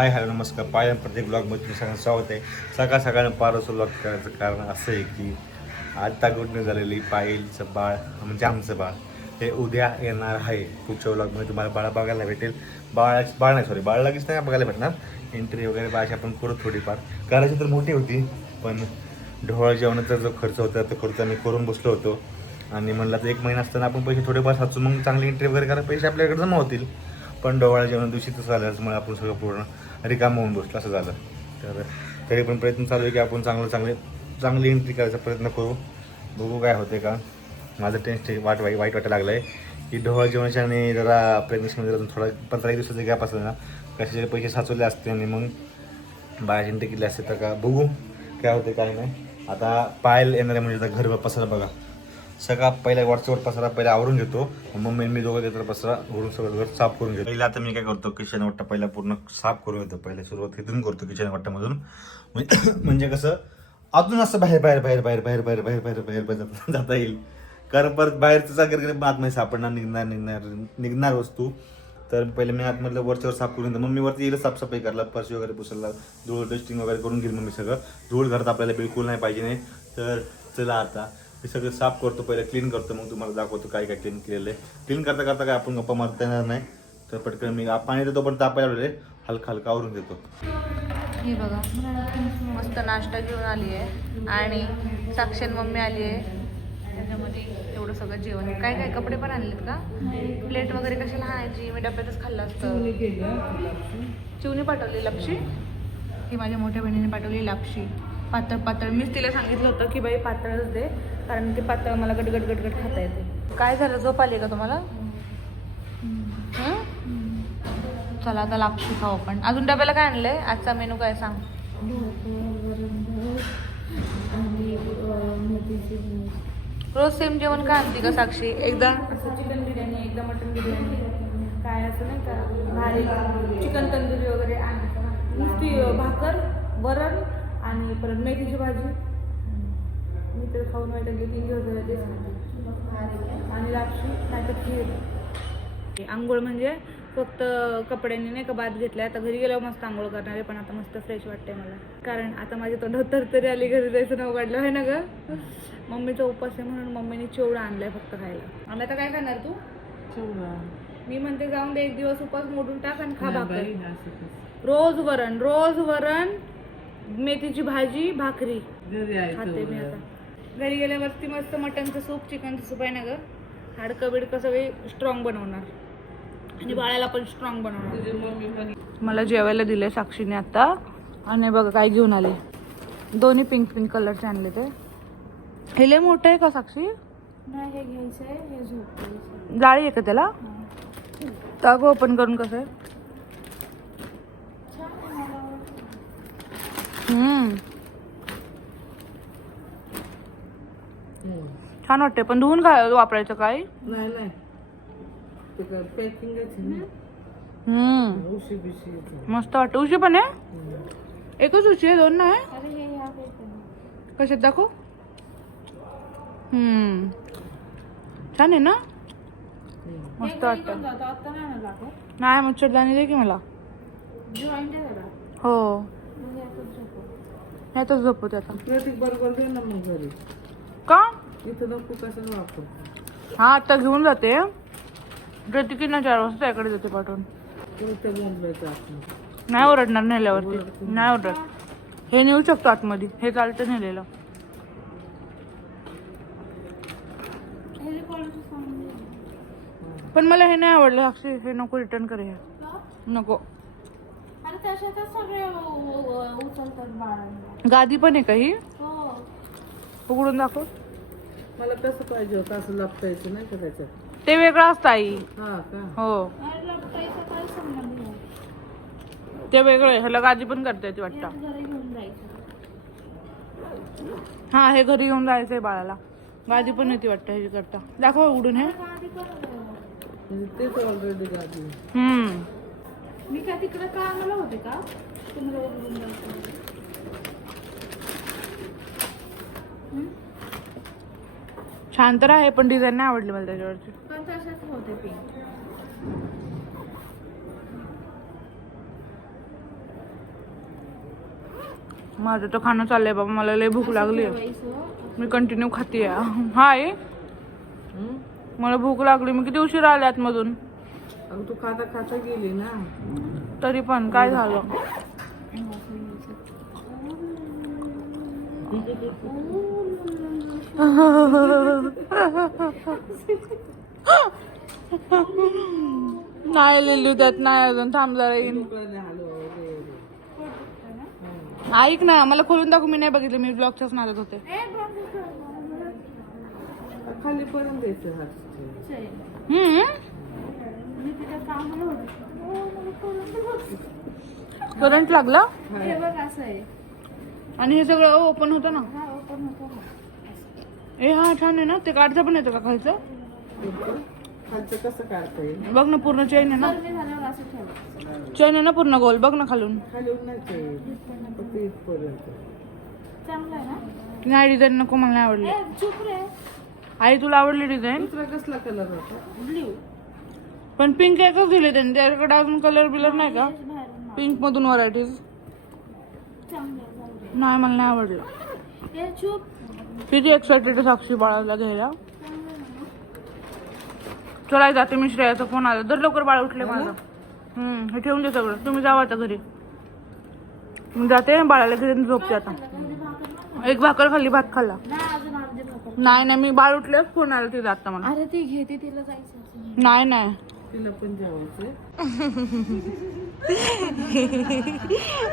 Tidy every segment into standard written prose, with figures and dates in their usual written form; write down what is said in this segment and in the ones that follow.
Hi hello नमस्कार. Poem प्रत्येक ब्लॉगमध्ये तुम्ही सगळ्यांना स्वागत आहे. सकाळ पाराचं ब्लॉग करायचं कारण असं आहे की आता गुड न्यूज झालेली पायलचं बाळ म्हणजे आमचं बाळ हे उद्या येणार आहे. पुढच्या ब्लॉगमध्ये तुम्हाला बाळा बघायला भेटेल. बाळ नाही सॉरी बाळ लगेच नाही बघायला भेटणार. एंट्री वगैरे बाळाची आपण करू थोडीफार करायची तर मोठी होती पण ढोळ जेवणाचा जो खर्च होता तो खर्च आम्ही करून बसलो होतो आणि म्हणलं तर 1 महिना असताना आपण पैसे थोडेफार साचून मग चांगली एंट्री वगैरे करायला पैसे आपल्याकडे जमा होतील. पण डोहाळ्या जेवण दिवशी तसं झाल्यामुळे आपण सगळं पूर्ण रिकाम होऊन बसलो असं झालं. तर तरी पण प्रयत्न चालू आहे की आपण चांगली एंट्री करायचा प्रयत्न करू. बघू काय होते का. माझं टेन्शन वाईट वाटायला लागलं आहे की ढोळ जेवणाच्या आणि जरा प्रेग्नेन्सीमध्ये जरा थोडा 15-1 दिवसाचा गॅप असला ना कशाचे पैसे साचवले असते आणि मग बाहेर एंट्री केली असते तर का बघू काय होते काय नाही. आता पायल येणारे म्हणजे आता घर पसारा बघा सगळा पहिला वरच्यावर पसारा पहिला आवरून घेतो. मम्मी मी दोघं घेतो पसारा ओढून सगळं घर साफ करून घेतो. पहिला आता मी काय करतो किचन वाटा पहिला पूर्ण साफ करून घेतो. पहिला सुरुवात इथून करतो किचन वाट्यामधून म्हणजे कसं अजून असं बाहेर जाता येईल. कारण परत बाहेरचं जागर आतमध्ये सापडणार निघणार वस्तू. तर पहिले मी आतमधलं वरच्यावर साफ करून घेतो. मम्मी वरती येईल साफसफाई करायला फरशी वगैरे पुसायला धूळ डस्टिंग वगैरे करून घेईल मम्मी सगळं. धूळ घरात आपल्याला बिलकुल नाही पाहिजे नाही. तर चला आता मी सगळं साफ करतो पहिलं क्लीन करतो मग तुम्हाला दाखवतो काय क्लीन केलेलं आहे. क्लीन करता काय आपण गप्पा मारता येणार नाही. तर पटकन मी पाणी देतो पण तापायला लावले हलका आवरून देतो. हे बघा मस्त नाश्ता घेऊन आली आहे आणि साक्षात मम्मी आली आहे. त्याच्यामध्ये एवढं सगळं जेवण काय काय कपडे पण आणलेत का प्लेट वगैरे कशाला आणायची मी डब्यातच खाल्लं असतं. चिवणी पाठवली लापशी ही माझ्या मोठ्या बहिणीने पाठवली लापशी पातळ मीच तिला सांगितलं होतं की बाई पातळच दे कारण ते पातळ मला गटगट खाता येते. काय झालं झोप आली का तुम्हाला. चला आता लापशी खाऊ आपण. अजून डब्याला काय आणलंय आजचा मेनू काय सांग. रोज सेम जेवण काय आणते का साक्षी. एकदा असं चिकन बिर्याणी एकदा मटन बिर्याणी काय असं नाही का भारी चिकन तंदुरी वगैरे आणि नुसती भाकर वरण आणि परत मेथीची भाजी. मी तर खाऊन वाईट 3 दिवस झाले तेच आणि लापशी नाही तर खीर. आंघोळ म्हणजे फक्त कपड्यांनी नाही का बाद घेतलाय. आता घरी गेल्यावर मस्त आंघोळ करणार आहे पण आता मस्त फ्रेश वाटतंय मला कारण आता माझी तोंडात तरी आली. घरी जायचं नाव काढलं आहे ना ग. मम्मीचा उपास आहे म्हणून मम्मीने चिवडा आणलाय फक्त खायला. आणि आता काय खाणार तू. मी म्हणते जाऊन दे 1 दिवस उपास मोडून टाक आणि खा भाकर. रोज वरण मेथीची भाजी भाकरी खाते मी आता. घरी गेल्यावरती मस्त मटनचं सूप चिकनचं सूप आहे ना ग. हाडकं बिडकं सगळे स्ट्रॉंग बनवणार आणि बाळाला पण स्ट्रॉंग बनवणार. मला जेवायला दिले साक्षीने आता आणि बघा काय घेऊन आले. दोन्ही पिंक कलरचे आणले ते. हे लय मोठं आहे का साक्षी. नाही हे घ्यायचं आहे हे झोपायचं. जाळी आहे का त्याला. टाक ओपन करून कसं आहे. छान वाटते पण धुवून काय वापरायचं काय नाही मस्त वाटतं. उशी पण आहे. एकच उशी आहे 2 नाही. अरे हे कशात दाखव. छान आहे ना मस्त वाटतं. नाही मच्छरदाणी दे की मला. हो ह्यातच झोपवते आता. बरोबर दे ना मग घरी का इथं नको कसं वापर. हा आता घेऊन जाते. प्रत्येकी ना 4 वाजता इकडे जाते पाठवून. नाही ओरडणार नेल्यावरती. नाही ओरडत. हे नेऊ शकतो आतमध्ये. हे चालतं नेलेलं. पण मला हे नाही आवडलं अक्षय. हे नको रिटर्न करे. हे नको. अरे त्याच्यातच सगळे उचलतात बाळांना. गादी पण आहे का ही. हो उघडून दाखव. मला कसं पाहिजे होतं असं लपटायचं नाही का त्याच्यात. ते वेगळं असतं आई. हा का हो अरे लपटायचं काय संबंध आहे. ते वेगळं आहे. ह्याला गादी पण करता येते वाटतं. घरी घेऊन जायचं. हा हे घरी घेऊन जायचंय बाळाला. गादी पण येते वाटतं ह्याची करता. दाखव उघडून हे. तेच ऑलरेडी गादी. मी काय तिकडे का आम्हाला होते का तुम्हाला घेऊन जायचं. छान तर आहे पण डिझाईन नाही आवडली मला त्याच्यावरची. पण तसेच होते पिंक. माझं तर खाणं चाललंय बाबा, मला लय भूक लागली. मी कंटिन्यू खाते. हाय, मला भूक लागली. मी किती उशीर आले आतमधून. अगं तू खाता खाता गेली ना. तरी पण काय झालं. नाही लिहिली त्यात नाही अजून. थांब जरा येईन. ऐक ना, मला खोलून दाखव. मी नाही बघितलं, मी ब्लॉगच्याच नादात होते. खाली पर्यंत द्यायचं हात. करंट लागला हे बघ असं आहे. आणि हे सगळं ओपन होतं ना. ए हा छान आहे ना. ते काढता पण येतं का खायचं? खालचं कसं काढता येईल? बघ ना, पूर्ण चेन आहे ना. चेन आहे ना पूर्ण गोल. बघ ना खालून. खाली नाही फक्त इथपर्यंत. नाही, डिझाईन नको, मला नाही आवडली. आई तुला आवडली डिझाईन? दुसरा कसला कलर होता? ब्ल्यू. पण पिंक एकच दिले त्यांनी. त्याच्याकडे अजून कलर बिलर नाही का? पिंक मधून व्हरायटीज नाही, मला नाही आवडलं. किती एक्साइटेड साक्षी बाळाला घ्यायला. चला जाते मी. श्रेयाचा फोन आला. दर लवकर बाळ उठले माझं. हे ठेवून दे सगळं. तुम्ही जावा आता घरी. मी जाते, बाळाला घरी झोपते आता. एक भाकर खाल्ली, भात खाल्ला. नाही नाही, मी बाळ उठल्यास फोन आला तिला आता मला. अरे ती घेते, तिला जायचं. नाही नाही, तिला पण जेवायचं.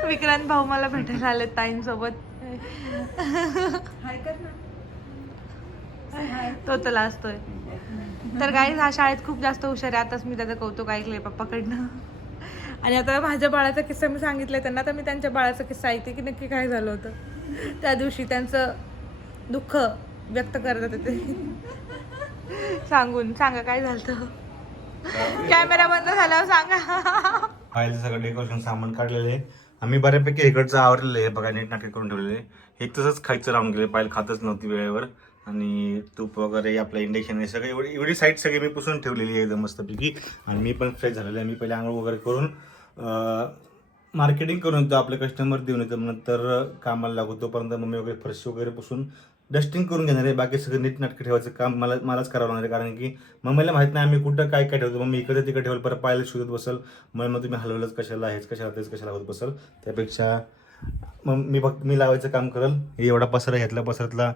विक्रांत भाऊ मला भेटायला आले ताईंसोबत. तो तर असतोय. तर गाईज हा शाळेत खूप जास्त हुशार आहे. आताच मी त्याचं कौतुक ऐकलंय पप्पाकडनं. आणि आता माझ्या बाळाचा किस्सा मी सांगितलाय त्यांना. तर मी त्यांच्या बाळाचा किस्सा ऐकते की नक्की काय झालं होतं त्या दिवशी. त्यांचं दुःख व्यक्त करतात ते सांगून. सांगा काय झालं. कॅमेरा बंद झाल्यावर सांगा. पाहिलं सगळं डेकोरेशन सामान काढलेलं आहे. आम्ही बऱ्यापैकी इकडचं आवरलेलं आहे बघा. नीट नाटक करून ठेवलेले. हे तसंच खायचं राहून गेले. पाहिलं खातच नव्हती वेळेवर. आणि तूप वगैरे आपलं इंडक्शन हे सगळे एवढी साईड सगळी मी पुसून ठेवलेली आहे एकदम मस्तपैकी. आणि मी पण फ्रेश झालेलं आहे. मी पहिले आंघोळ वगैरे करून मार्केटिंग करून येतो. आपले कस्टमर देऊन येतो. नंतर कामाला लागतो. तोपर्यंत मम्मी वगैरे फरशी वगैरे पुसून डस्टिंग करून घेणार आहे. बाकी सगळं नीट नाटकं ठेवायचं काम मलाच करावं लागणार आहे. कारण की मम्मीला माहीत नाही आम्ही कुठं काय काय ठेवतो. मम्मी इकडे तिकडे ठेवलं, परत पाहायला शोधत बसल. मग तुम्ही हलवलंच कशाला, हेच कशाला, तेच कशाला होत बसल. त्यापेक्षा मग मी लावायचं काम करल. एवढा पसरा घेतला. पसरातला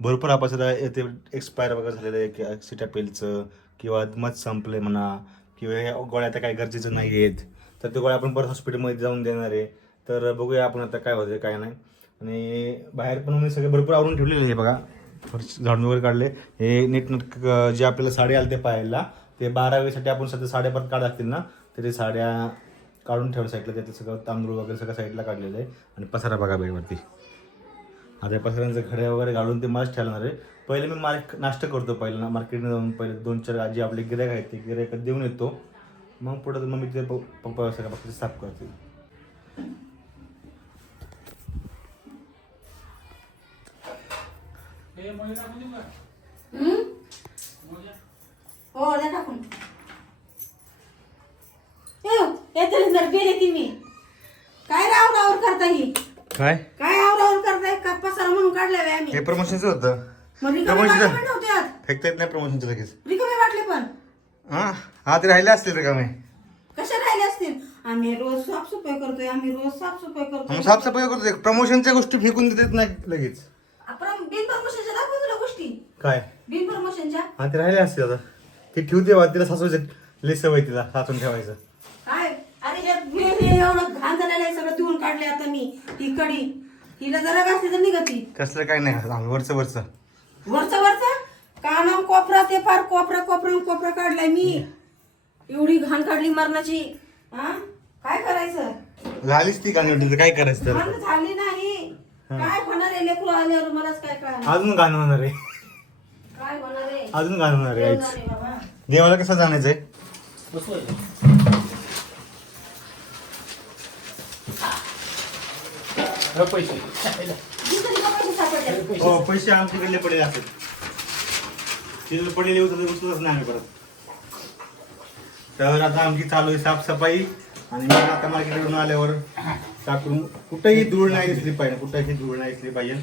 भरपूर हा पसरा ते एक्सपायर वगैरे झालेलं आहे की सिटापेलचं किंवा मध संपलं आहे म्हणा, किंवा हे गोळ्या आता काय गरजेचं नाही आहेत. तर ते गोळ्या आपण परत हॉस्पिटलमध्ये जाऊन देणार आहे. तर बघूया आपण आता काय होतं काय नाही. आणि बाहेर पण मी सगळे भरपूर आवरून ठेवलेले आहे बघा. झाडून वगैरे काढले. हे नीटनाटक जे आपल्याला साडे आले ते पाहायला, ते 12वीसाठी आपण सध्या साड्या परत काढ असतील ना, तर ते साड्या काढून ठेवलं साईडला. त्याचं सगळं तांदूळ वगैरे सगळं साईडला काढलेलं आहे. आणि पसारा बघा बेडवरती. आता या पसाऱ्यांचं घड्या वगैरे घालून ते मलाच ठेवणार आहे. पहिले मी नाश्ता करतो. पहिलं मार्केटमध्ये जाऊन पहिले 2-4 जे आपले गिऱ्हाईक आहेत ते गिऱ्हाईक देऊन येतो. मग पुढं मग मी ते पप्पा सगळं बाकीचं साफ करते. हो द्या टाकून. जर गेले ती मी काय रावर करता ही काय रावर करताय का पसारा म्हणून काढलाय बाई आम्ही. हे प्रमोशनचं होतं. मग रिकामे वाटले पण नव्हते आज. फेकता येत नाही प्रमोशनचं लगेच. रिकामे वाटले पण हा ते राहिले असतील रे कामे. कशा राहिले असतील. आम्ही रोज साफसफाई करतोय. मग साफसफाई करतोय. प्रमोशनच्या गोष्टी फेकून देत नाही लगेच. आपण बिन प्रमोशनच्या दाखव तुला गोष्टी. काय बिन प्रमोशनच्या हा ते राहिले असतील. आता ते ठेवते बा. तिला सासवायचं लय सवय तिला साचून ठेवायचं. काय अरे हे एवढं घाण झालेलं आहे सगळं धुवून काढले आता मी. ही कडी हिला जरा घासली तर निघती. कसलं काय नाही वरचं वरचा काना कोपरा ते फार कोपरा काढलाय मी. एवढी घाण काढली मरणाची. हा काय करायचं. झालीच ती गाणी वाटली तर काय करायचं तर. घाण झाली नाही. काय होणार आहे लेकरू आल्यावर मलाच काय कळणार. अजून गाणं होणार आहे. काय होणार आहे. अजून गाणं होणार आहे. होणार आहे बाबा. देवाला कसं जाण्याचंय. पैसे सापडले. हो पैसे आमच्याकडले पडेल असतात. तिथे पडेल उचलच नाही आम्ही परत. तर आता आमची चालू आहे साफसफाई. आणि मी आता मार्केटवरून आल्यावर टाकून कुठेही धूळ नाही दिसली पाहिजे, कुठेही धूळ नाही दिसली पाहिजे.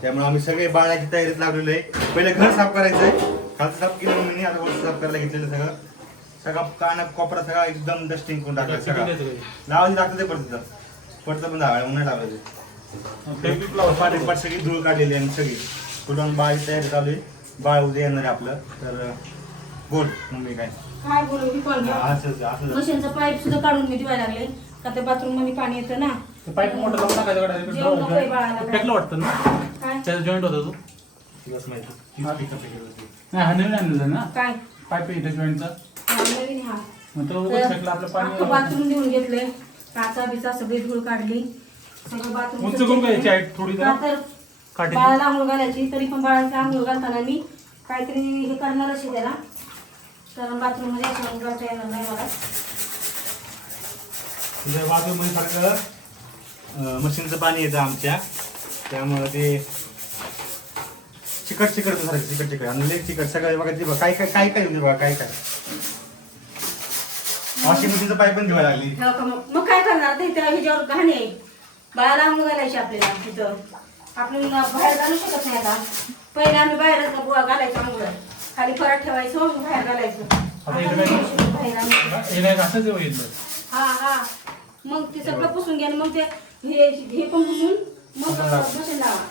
त्यामुळे आम्ही सगळे बाळाची तयारीत लागलेलो आहे. पहिले घर साफ करायचंय, खालचं साफ केलं मी, आता वरचं साफ करायला घेतलेलं सगळं. सगळा काना कोपरा सगळा एकदम डस्टिंग करून टाकलं सगळं. लावायचं लागतं ते पडतं पण लावायला म्हणून लावायचं. पाठी सगळी धूळ काढलेली आणि सगळी कुठून बाळाची तयारी चालू आहे. बाळ उद्या येणार आहे आपलं. तर बोल मम्मी काय बोलू मी पण असं मशीनचा पाईप सुद्धा काढून मी ठेवायला लागले का ते बाथरूम मध्ये पाणी येतं ना. पाईप मोठं लावून टाकायचं जेवण नकोय बाळाला. फेकलं वाटतं ना काय त्याचा जॉईंट होता तो. दिवस माहिती नाही हा नवीन आणलेला ना काय पाईप आहे जॉईंटचा. नवीन हा मग तो फेकला आपलं पाणी. बाथरूम देऊन घेतलंय, काचा बिचा सगळी धूळ काढली, सगळं बाथरूम. उंच करून घ्यायची आहे थोडी जरा. तर काठी. बाळाला आंघोळ घालायची, तरी पण बाळाला आंघोळ घालताना मी काहीतरी हे करणारच आहे त्याला, कारण बाथरूम मध्ये असं घालता येणार नाही मला. तुझ्या बाथरूममध्ये सारखं मशीनचं पाणी येतं आमच्या, त्यामुळं ते चिकट सारखं चिकट आणि लेट चिकट सगळं बघा. ते काय काय काय काय बघा काय काय वॉशिंग मशीनचं पाईप पण ठेवायला लागली. हो का, मग काय करणार ते त्या ह्याच्यावर घाण आहे. बाळाला आंघोळ घालायची आपल्याला तिथं, आपण बाहेर घालू शकत नाही. आता पहिले आम्ही बाहेरच घालायचो आंघोळ, खाली परत ठेवायचो बाहेर घालायचो. बाहेर आम्ही हा हा मग ते सगळं पुसून घ्या, मग ते हे पण पुसून मग मशीन लावा.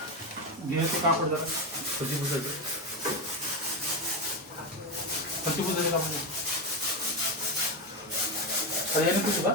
घ्यायचं कापड जरा फरशी पुसायचं. फरशी पुसायचं कापड याने पुसू का.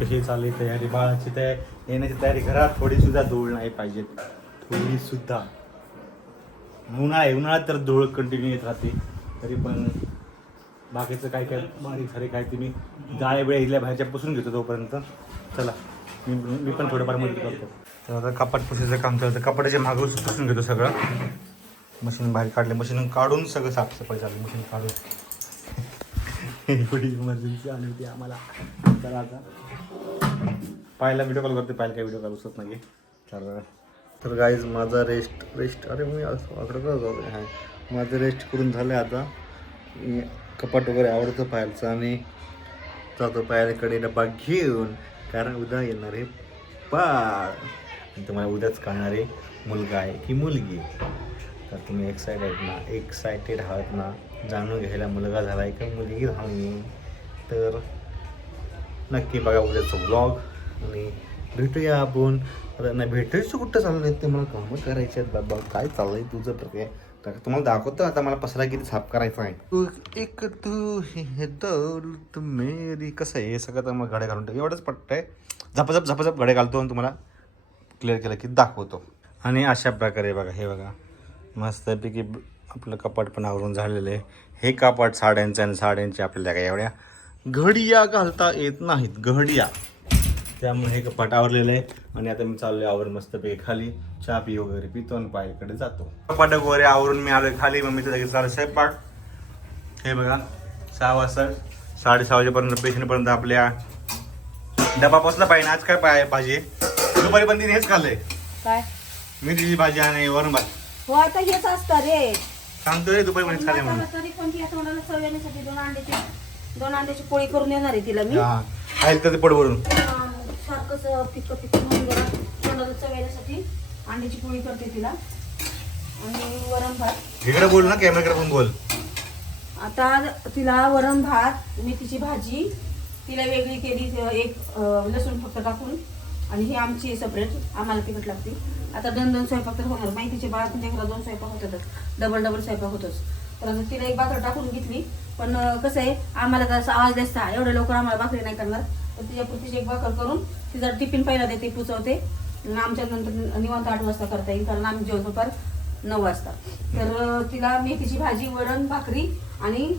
कशी चालली तयारी बाळाची येण्याची तयारी. घरात थोडी सुद्धा धूळ नाही पाहिजे, थोडी सुद्धा. उन्हाळ्यात तर धूळ कंटिन्यू येत राहते. तरी पण बाकीचं काय काय बारीक सारे काय तुम्ही जाळे बिळे इथल्या बाहेरच्या पुसून घेतो तोपर्यंत. चला मी पण थोडंफार मदत करतो. तर आता कपाट पुसायचं काम चालतं. कपाटाच्या मागं पुसून घेतो सगळं. मशीन बाहेर काढले, मशीन काढून सगळं साफसफाई चालू. मशीन काढून एवढी इमर्जन्सी आली होती आम्हाला. चला आता पाहायला व्हिडिओ कॉल करते, पाहायला काही व्हिडिओ कॉल उसत नाही. तर गाईज माझा रेस्ट अरे मी आकडं का जाऊ हाय माझं रेस्ट करून झालं. आता कपाट वगैरे आवडतं पाहायचं आणि जातो पाहायलाकडे डबा घेऊन, कारण उद्या येणार आहे बाळ आणि तुम्हाला उद्याच कळणार आहे मुलगा आहे की मुलगी. तर तुम्ही एक्सायटेड आहात ना जाणून घ्यायला मुलगा झाला आहे का मुलगी झाली. तर नक्की बघा उद्याचं व्लॉग आणि भेटूया आपण. अरे नाही भेटायचं कुठं चाललं नाही ते मला कामं करायचे आहेत बाबा. काय चाललं आहे तुझं प्रक्रिया तुम्हाला दाखवतो. आता मला पसरा किती साफ करायचा आहे. तू एक तू हे दौलत मेरी कसं आहे हे सगळं तर मग घडे घालून टाक. एवढंच पट्ट आहे. झपाझप घडे घालतो आणि तुम्हाला क्लिअर केलं की दाखवतो. आणि अशा प्रकारे बघा हे बघा मस्तपैकी आपलं कपाट पण आवरून झालेलं आहे. हे कपाट साड्यांचं आणि साड्यांचे आपल्याला काय एवढ्या घडिया घालता येत नाहीत घडिया, त्यामुळे हे कपाट आवरलेलं आहे. आणि आता मी चाललोय आवरून मस्तपैकी खाली चहा पी वगैरे पितो आणि पायरीकडे जातो. कपाट वगैरे आवरून मी आलोय खाली. मम्मीचं लगेच चालू स्वयंपाक. हे बघा 6 वाजता 6:30 वाजेपर्यंत पेशंटपर्यंत आपल्या डबा पोचला पाहिजे. आज काय भाजी दुपारी पण तिने हेच खाल्लंय, काय मिरची भाजी आणि वरण भात. हो आता हेच असतं रे. सांगतो रे दुपारी पण खाल्ले म्हणून. तरी पण ती तोंडाला चव येण्यासाठी 2 अंड्याची पोळी करून येणार आहे तिला मी. हा खायला तर ते पोट भरून सारखंच फिक्क म्हणून जरा तोंडाला चव येण्यासाठी अंड्याची पोळी करते तिला आणि वरण भात. इकडे बोल ना, कॅमेराकडे पण बोल. आता तिला वरण भात मेथीची भाजी तिला वेगळी केली, एक लसूण फक्त टाकून, आणि ही आमची सेपरेट आम्हाला तिखट लागते. आता 2 स्वयंपाक तर होणार. माहितीचे बाळा तुमच्या घरात 2 स्वयंपाक होतातच, डबल स्वयंपाक होतोच. तर आता तिला एक भाकर टाकून घेतली. पण कसं आहे आम्हाला जसं आवाज द्यायचा एवढ्या लवकर आम्हाला भाकरी नाही करणार. तर तिच्यापुरतीची एक भाकर करून तिचा टिफिन पहिला देते, पुचवते. आमच्या नंतर निवांत 8 वाजता करता येईल, कारण आम्ही जेवतो पर 9 वाजता. तर तिला मेथीची भाजी, वरण, भाकरी आणि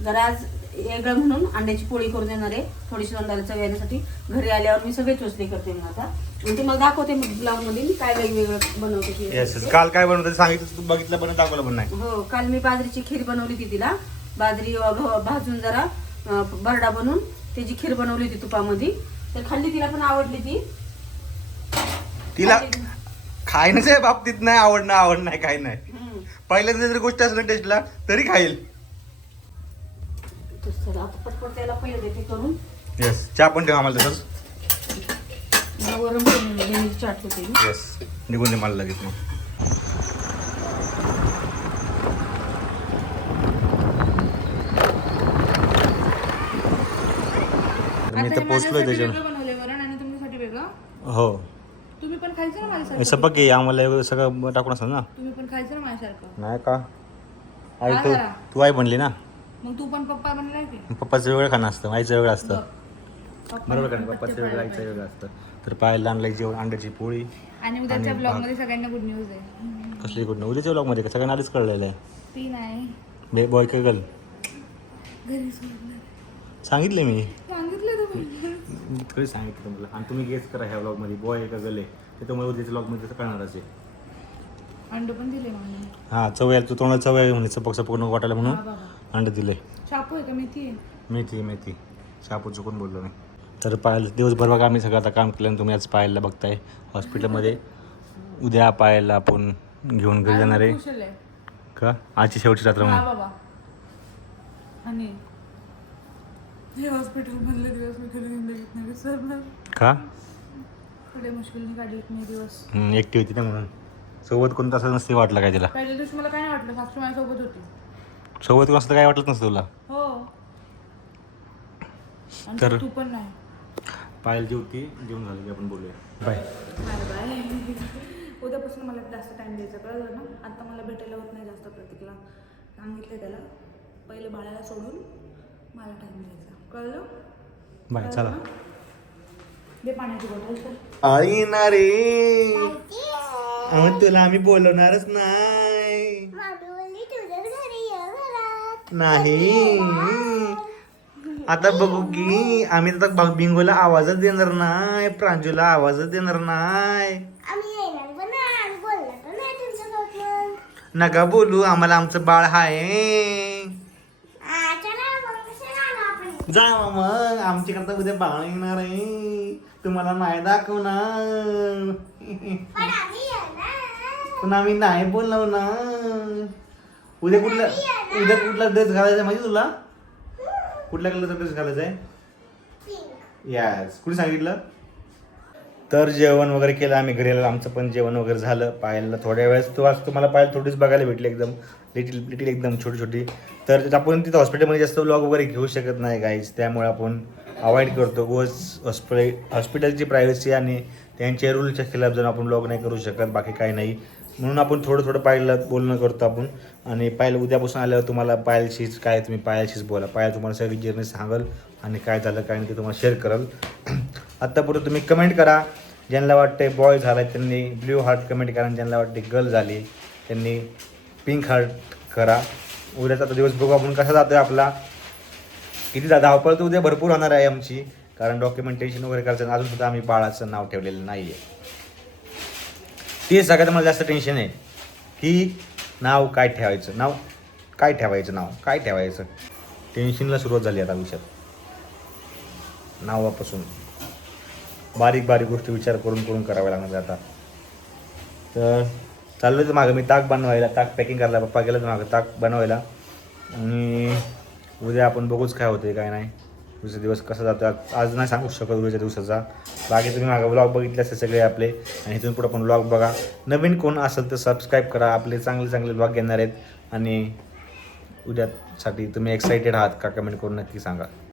जरा आज वेगळं म्हणून अंड्याची पोळी करून देणार आहे, थोडीशी तोंडाला चव येण्यासाठी. घरी आल्यावर मी सगळे चोचले करते मग आता, आणि तुम्हाला दाखवते मग ब्लॉगमध्ये मी काय वेगवेगळं बनवते ते. काल काय बनवतं सांगितलं, तू बघितलं पण दाखवलं पण नाही. हो, काल मी बाजरीची खीर बनवली होती तिला. बाजरी भाजून जरा बरडा बनवून त्याची खीर बनवली होती तुपामध्ये. तर खाल्ली, तिला पण आवडली ती. तिला खाण्याच्या बाबतीत नाही आवड नाही काही नाही. पहिल्यांदा जर गोष्ट असेल टेस्टला तरी खाईल. तर चला आता पटपट त्याला पहिलं देते करून. येस, चहा पण ठेवा आम्हाला तसंच. वरण पण चाट होते मी. येस, निघून दे मला लगेच मग. मी तर पोचलोय त्याच्यावर. बनवले वरण आणि तुमच्यासाठी वेगळं. हो, तुम्ही पण खायचं ना माझ्यासारखं. हे सपक आहे, आम्हाला एवढं सगळं टाकून असतं ना. तुम्ही पण खायचं ना माझ्यासारखं. नाही का आई, हा तू जरा. तू आई बनली ना. मग तू पण पप्पा बनलाय की. पप्पाचं वेगळं खाणं असतं, आईचं वेगळं असतं. पप्पा बरोबर का पण नाही? पप्पाचं पत्ते वेगळं, खायला आईचं वेगळं असतं. तर पाहायला आणलंय जेवण, अंड्याची पोळी. आणि उद्याच्या ब्लॉगमध्ये सगळ्यांना गुड न्यूज आहे. कसली कुठं उद्याच्या ब्लॉगमध्ये का सगळ्यांना आधीच कळलेलं आहे. ती नाही, बे बॉय का गर्ल घरी सोडलं. सांगितले मी. सांगितलं तुम्ही. खरी सांगितलं तुम्हाला. आणि तुम्ही गेस करा ह्या ब्लॉगमध्ये बॉय का गर्ल आहे ते तुम्हाला उद्याच्या ब्लॉगमध्ये तसं कळणारच आहे. अंड पण दिले मला. हां, चव यायला तू तोंडाला चव आहे म्हणे, सपक सपक नको वाटायला म्हणून हा बाबा. अंड दिले. शापू आहे का मेथी आहे? मेथी शापू चुकून बोललो नाही. तर पाहायला दिवसभर बघा आम्ही सगळं आता काम केलं आणि तुम्ही आज पाहायला बघताय हॉस्पिटलमध्ये. उद्या पाहायला आपण घेऊन घरी जाणार आहे कुशल आहे. का, आजची शेवटची रात्र हा म्हणून. बाबा. आणि हे हॉस्पिटल मधले दिवस मी कधी जिंदगीत नाही विसरणार. का थोडे मुश्किलने काढलेत मी दिवस. एकटी होती ना म्हणून. सोबत कोणतं असं नसते वाटलं काय तिला. पहिल्या दिवशी मला काय नाही वाटलं, साक्षी माझ्यासोबत होती. सोबत कोण असतं काय वाटलं नसतं तुला. हो. आणि तर- तू पण नाही. पायल जेवती, जेवण झालं की आपण बोलूया. बाय. बाय. उद्यापासून मला जास्त टाइम द्यायचा, कळलं ना. आता मला भेटायला होत नाही जास्त प्रत्येकला. सांगितलं त्याला पहिले बाळाला सोडून मला टाइम द्यायचा, कळलं. बाय, चला. दे पाण्याची बॉटल सर. आई ना रे, तुला आम्ही बोलवणारच नाही. नाही, आता बघू की आम्ही आता बिंगोला आवाजच देणार नाही, प्रांजूला आवाजच देणार नाही. नका बोलू, आम्हाला आमचं बाळ आहे. जा मग, आमच्याकरता उद्या बाळ येणार आहे, तुम्हाला नाही दाखवणार. पण आम्ही नाही बोलवणार. उद्या कुठला ड्रेस घालायचा माहिती तुला? कुठल्या कलरचा ड्रेस घालायचा आहे? यस, कुणी सांगितलं? तर जेवण वगैरे केलं आम्ही घरी आलं, आमचं पण जेवण वगैरे झालं. पाहायला थोड्या वेळेस आज तुम्हाला पाहायला थोडीच बघायला भेटली, एकदम लिटिल एकदम छोटी छोटी. तर आपण तिथं हॉस्पिटलमध्ये जास्त व्लॉग वगैरे घेऊ शकत नाही गाईज, त्यामुळे आपण अवॉइड करतो. हॉस्पिटलची प्रायव्हसी आणि त्यांच्या रूलच्या खिलाफ जाऊन आपण व्लॉग नाही करू शकत, बाकी काही नाही. म्हणून आपण थोडं पायलला बोलणं करतो आपण. आणि पायल उद्यापासून आल्यावर तुम्हाला पायलशीच काय, तुम्ही पायलशीच बोला. पायल तुम्हाला सगळी जर्नी सांगल आणि काय झालं काय नाही ते तुम्हाला शेअर करल. आत्तापर्यंत तुम्ही कमेंट करा, ज्यांना वाटते बॉय झाला त्यांनी ब्ल्यू हार्ट कमेंट करा, ज्यांना वाटते गर्ल झाली त्यांनी पिंक हार्ट करा. उद्याचा दिवस बघू आपण कसा जातो आहे आपला. किती धावपळ तर उद्या भरपूर होणार आहे आमची, कारण डॉक्युमेंटेशन वगैरे करायचं. अजून सुद्धा आम्ही बाळाचं नाव ठेवलेलं नाही आहे. ते सगळ्यात मला जास्त टेन्शन आहे की नाव काय ठेवायचं. टेन्शनला सुरुवात झाली आता आयुष्यात. नावापासून बारीक गोष्टी विचार करून कराव्या लागणार आता. तर चाललं तर मागं मी ताक पॅकिंग करायला पप्पा गेलं तर मागं ताक बनवायला. आणि उद्या आपण बघूच काय होतं काय नाही. दुसरा दिवस कसा जातो आज नाही सांगू शकत उद्याच्या दिवसाचा. बाकी तुम्ही मागं व्लॉग बघितले असते सगळे आपले, आणि इथून पुढे पण व्लॉग बघा. नवीन कोण असेल तर सबस्क्राईब करा, आपले चांगले व्लॉग येणार आहेत. आणि उद्यासाठी तुम्ही एक्साइटेड आहात का, कमेंट करून नक्की सांगा.